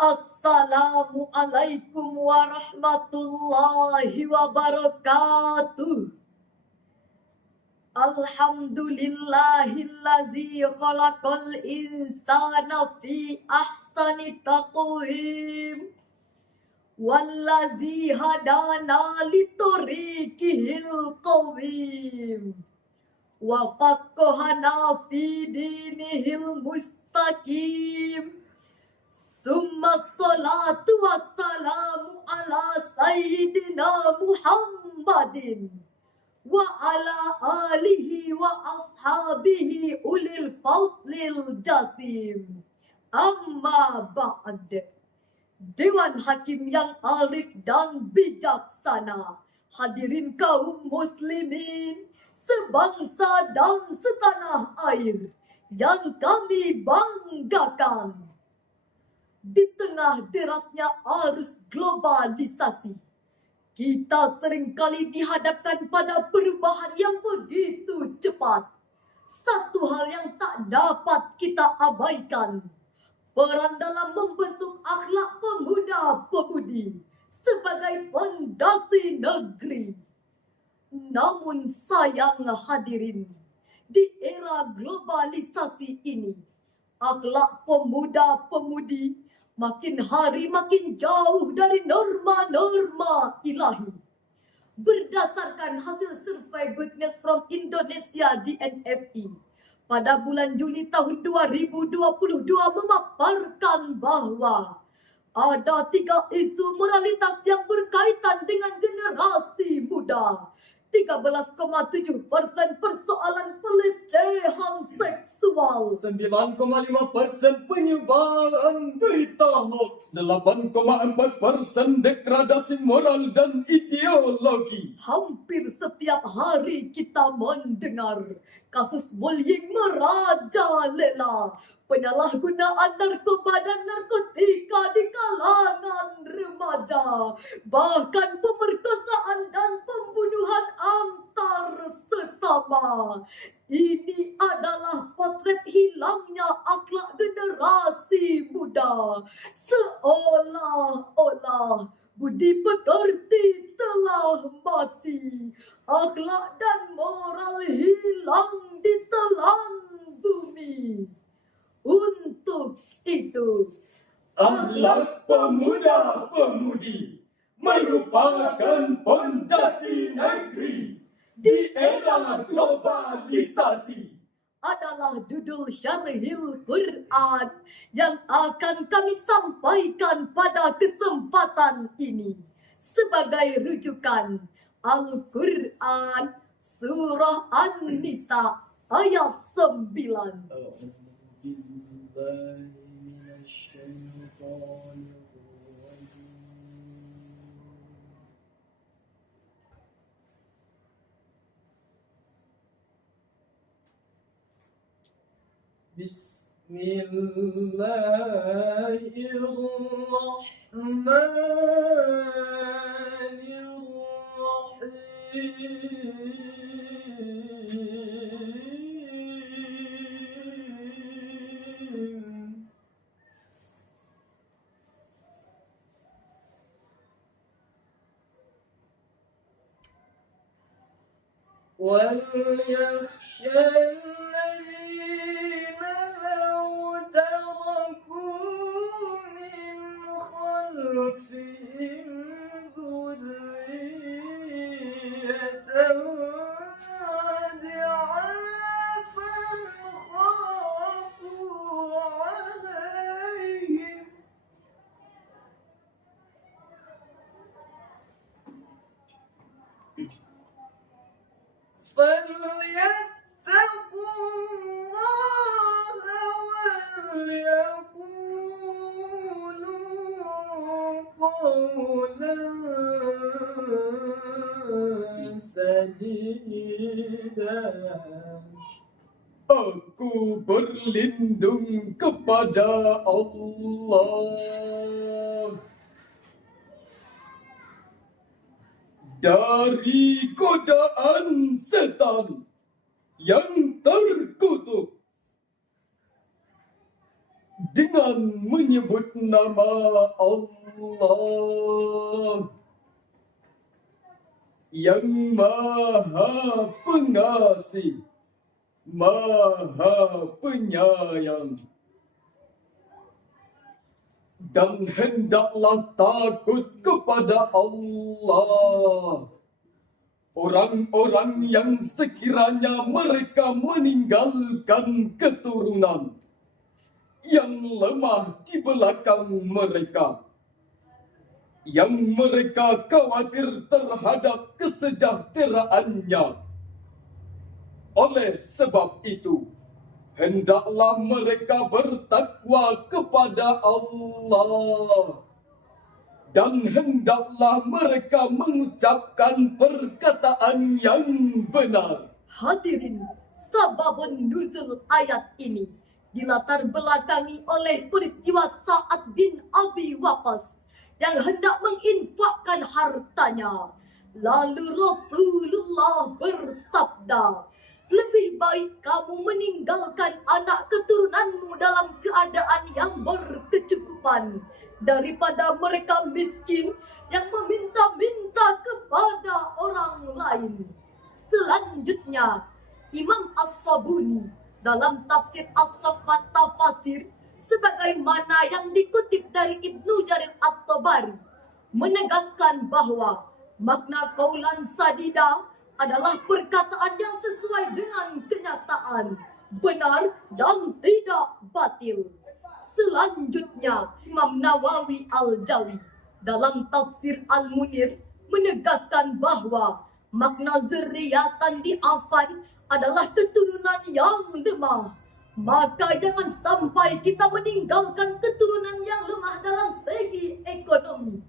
Assalamualaikum warahmatullahi wabarakatuh. Alhamdulillahillazi khalaqal insana fi ahsani taqwim wallazi hadana litoriqihil qawim wa faqqahana fi dinihil mustaqim. Summa salatu wassalamu ala sayyidina Muhammadin wa ala alihi wa ashabihi ulil fadlil jasim. Amma ba'd. Dewan Hakim yang arif dan bijaksana, hadirin kaum muslimin sebangsa dan setanah air yang kami banggakan. Di tengah derasnya arus globalisasi, kita seringkali dihadapkan pada perubahan yang begitu cepat. Satu hal yang tak dapat kita abaikan, peran dalam membentuk akhlak pemuda-pemudi sebagai pondasi negeri. Namun sayang hadirin, di era globalisasi ini, akhlak pemuda-pemudi makin hari makin jauh dari norma-norma ilahi. Berdasarkan hasil survei Goodness from Indonesia GNFI pada bulan Juli tahun 2022 memaparkan bahwa ada 3 isu moralitas yang berkaitan dengan generasi muda. 13,7% persoalan pelecehan seksual, 9,5% penyebaran berita hoax, 8,4% degradasi moral dan ideologi. Hampir setiap hari kita mendengar kasus bullying merajalela, penyalahgunaan narkoba dan narkotika di kalangan remaja, bahkan pemerkosaan dan pembunuhan antar sesama. Ini adalah potret hilangnya akhlak generasi muda. Seolah-olah budi pekerti telah mati, akhlak dan moral hilang di telan bumi. Untuk itu, Akhlak pemuda-pemudi merupakan pondasi negeri di era globalisasi. adalah judul Syarhil Quran yang akan kami sampaikan pada kesempatan ini. Sebagai rujukan, Al-Quran Surah An-Nisa ayat 9. Bismillahirrahmanirrahim. وَلْيَخْشَى الَّذِينَ لَوْ تَرَكُوا مِنْ خَلْفِهِمْ ذُرِّيَّةً ضِعَافًا خَافُوا عَلَيْهِمْ فَلْيَتَّقُوا اللَّهَ وَلْيَقُولُوا قَوْلًا سَدِيدًا. Aku berlindung kepada Allah dari godaan setan yang terkutuk dengan menyebut nama Allah yang Maha Pengasih, Maha Penyayang. Dan hendaklah takut kepada Allah orang-orang yang sekiranya mereka meninggalkan keturunan yang lemah di belakang mereka, yang mereka khawatir terhadap kesejahteraannya. Oleh sebab itu, hendaklah mereka bertakwa kepada Allah dan hendaklah mereka mengucapkan perkataan yang benar. Hadirin, sababun nuzul ayat ini dilatar belakangi oleh peristiwa Sa'ad bin Abi Waqqas yang hendak menginfakkan hartanya. Lalu Rasulullah bersabda, lebih baik kamu meninggalkan anak keturunanmu dalam keadaan yang berkecukupan daripada mereka miskin yang meminta-minta kepada orang lain. Selanjutnya, Imam As-Sabuni dalam tafsir As-Saffat Tafasir sebagaimana yang dikutip dari Ibnu Jarir At-Tabari menegaskan bahwa makna qaulan sadida adalah perkataan yang sesuai dengan kenyataan, benar dan tidak batil. Selanjutnya, Imam Nawawi Al-Jawi dalam tafsir Al-Munir menegaskan bahwa makna zurriyatan di Affan adalah keturunan yang lemah. Maka jangan sampai kita meninggalkan keturunan yang lemah dalam segi ekonomi.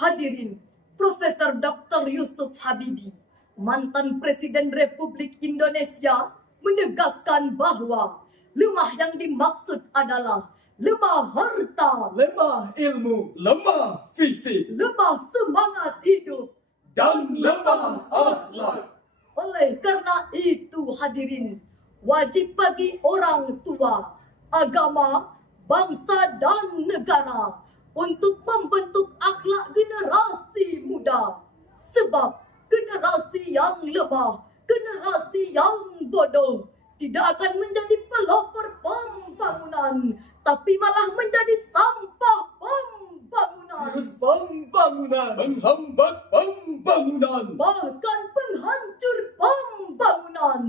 Hadirin, Profesor Dr. Yusuf Habibie, mantan Presiden Republik Indonesia, menegaskan bahwa lemah yang dimaksud adalah lemah harta, Lemah ilmu, lemah fisik, lemah semangat hidup, dan lemah akhlak. Oleh karena itu hadirin, wajib bagi orang tua, agama, bangsa dan negara untuk membentuk akhlak generasi muda. Sebab generasi yang lemah, generasi yang bodoh tidak akan menjadi pelopor pembangunan, tapi malah menjadi sampah pembangunan. Virus pembangunan, menghambat pembangunan, Bahkan penghancur pembangunan.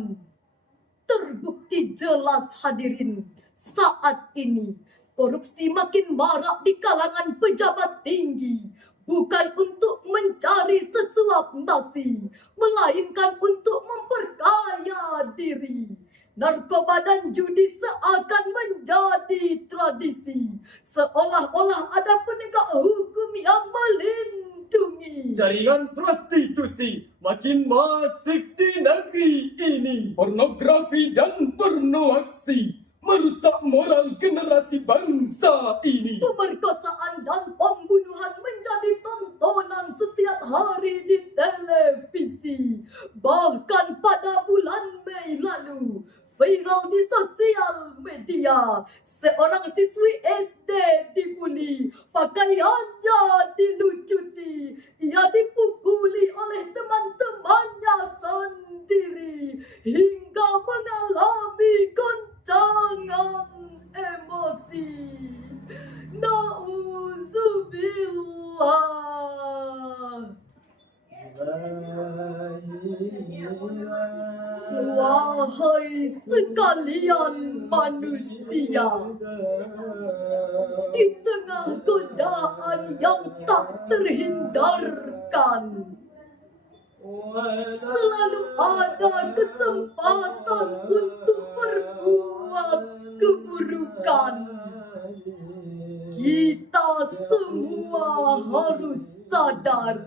Terbukti jelas hadirin, saat ini korupsi makin marak di kalangan pejabat tinggi, bukan untuk mencari sesuap nasi, melainkan untuk memperkaya diri. Narkoba dan judi seakan menjadi tradisi, seolah-olah ada penegak hukum yang melindungi. jaringan prostitusi makin masif di negeri ini. Pornografi dan pornoaksi merusak moral generasi bangsa ini. Pemerkosaan dan pembunuhan menjadi tontonan setiap hari di televisi. Bahkan pada bulan Mei lalu, viral di sosial media, seorang siswi SD dibuli, pakaiannya dilucuti, ia dipukuli oleh teman-temannya sendiri, hingga mengalami goncangan emosi. Nauzubillah. Wahai sekalian manusia, di tengah godaan yang tak terhindarkan, selalu ada kesempatan untuk berbuat keburukan. Kita semua harus sadar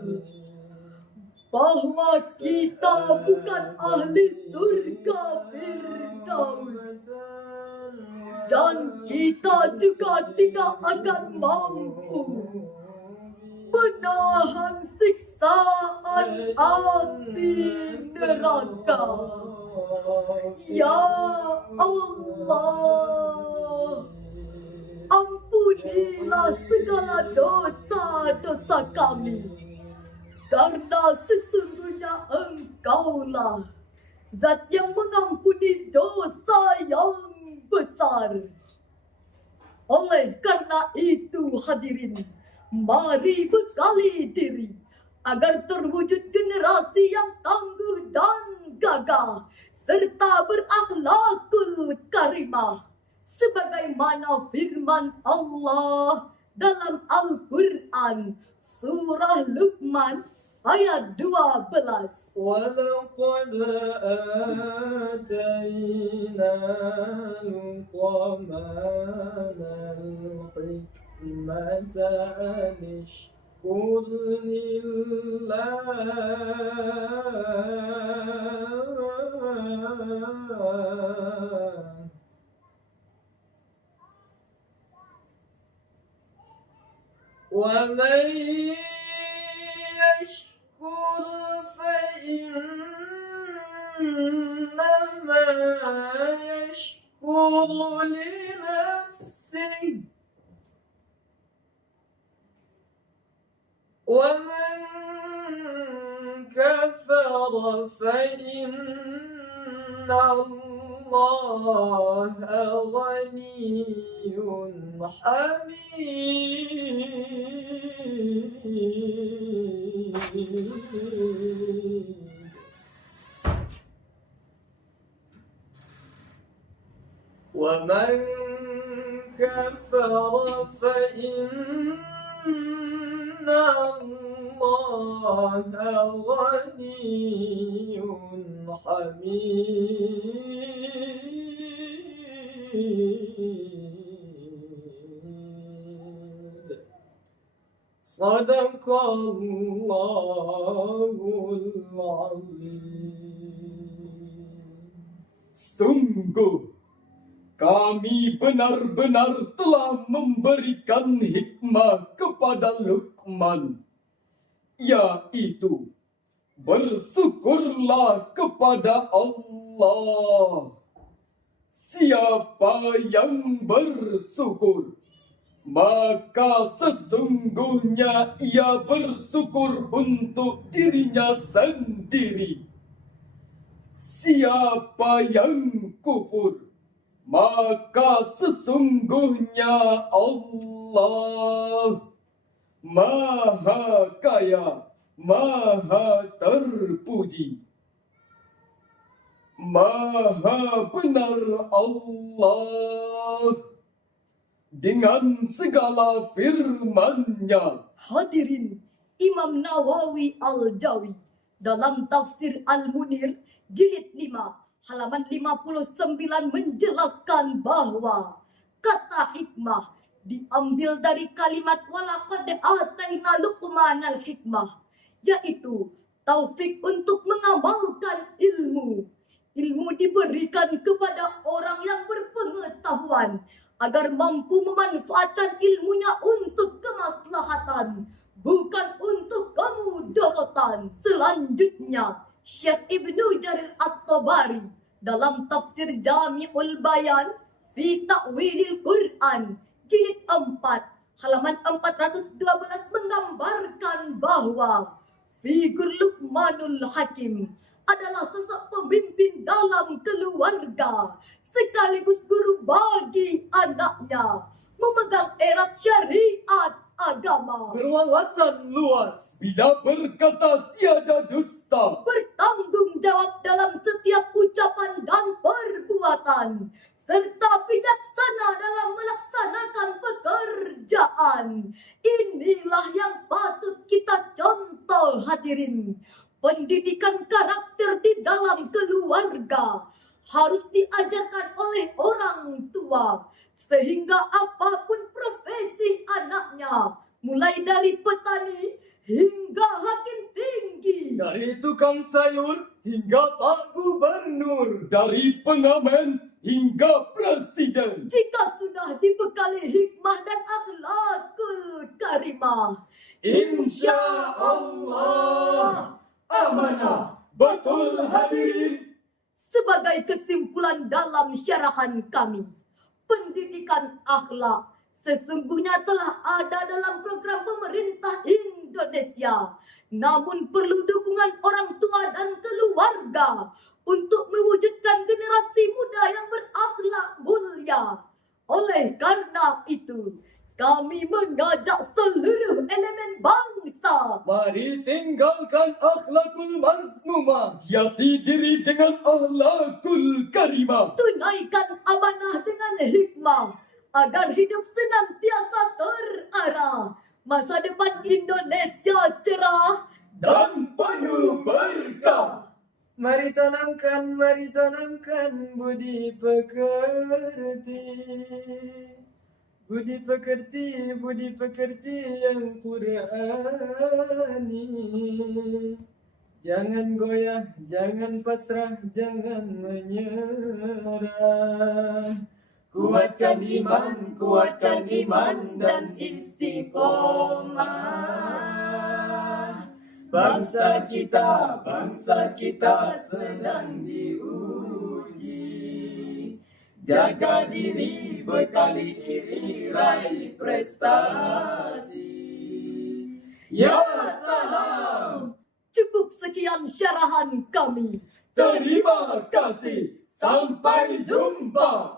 bahwa kita bukan ahli surga Firdaus, dan kita juga tidak akan mampu menahan siksaan api neraka. Ya Allah, Ampunilah segala dosa-dosa kami, karena sesungguhnya Engkaulah Zat yang mengampuni dosa yang besar. Oleh karena itu hadirin, mari bekali diri agar terwujud generasi yang tangguh dan gagah serta berakhlakul karimah, sebagaimana firman Allah dalam Al-Quran surah Luqman ayat 12. ولقد آتينا لقمان الحكمة أن اشكر لله ومن يشكر فإنما يشكر لنفسه ومن كفر فإن الله غني حميد. ومن كفر فإن الله غني حميد. صدق الله العظيم. Sungguh kami benar-benar telah memberikan hikmah kepada Luqman, yaitu bersyukurlah kepada Allah. Siapa yang bersyukur, maka sesungguhnya ia bersyukur untuk dirinya sendiri. Siapa yang kufur, maka sesungguhnya Allah Maha Kaya, Maha Terpuji. Maha benar Allah dengan segala firman-Nya. Hadirin, Imam Nawawi Al-Jawi dalam tafsir Al-Munir jilid 5 halaman 59 menjelaskan bahwa kata hikmah diambil dari kalimat walaqad ataina Luqmanal hikmah, yaitu taufik untuk mengamalkan ilmu. Ilmu diberikan kepada orang yang berpengetahuan agar mampu memanfaatkan ilmunya untuk kemaslahatan, bukan untuk kemudaratan. Selanjutnya, Syekh Ibnu Jarir At-Tabari dalam tafsir Jami'ul Bayan fi Ta'wilil Quran jilid 4 halaman 412 menggambarkan bahwa figur Luqmanul Hakim adalah sosok pemimpin dalam keluarga sekaligus guru bagi anaknya, memegang erat syariat agama, berwawasan luas bila berkata tiada dusta, bertanggung jawab dalam setiap ucapan dan perbuatan, serta bijaksana dalam melaksanakan pekerjaan. Inilah yang patut kita contoh hadirin. Pendidikan karakter di dalam keluarga harus diajarkan oleh orang tua, sehingga apapun profesi anaknya, mulai dari petani hingga hakim tinggi, dari tukang sayur hingga Pak Gubernur, dari pengamen hingga presiden, jika sudah dibekali hikmah dan akhlakul karimah, insya Allah amanah. Betul hadirin. Sebagai kesimpulan dalam syarahan kami, pendidikan akhlak sesungguhnya telah ada dalam program pemerintah Indonesia. Namun perlu dukungan orang tua dan keluarga untuk mewujudkan generasi muda yang berakhlak mulia. Oleh karena itu, kami mengajak seluruh elemen bangsa Mari tinggalkan akhlakul mazmumah, hiasi diri dengan akhlakul karimah. tunaikan amanah dengan hikmah agar hidup senantiasa terarah. Masa depan Indonesia cerah Dan penuh berkah. Mari tanamkan budi pekerti. Budi pekerti yang Qur'ani. Jangan goyah, jangan pasrah, jangan menyerah. Kuatkan iman dan istiqomah. Bangsa kita sedang diuji. Jaga diri, bekali diri, raih prestasi. Ya salam. cukup sekian syarahan kami. Terima kasih. Sampai jumpa.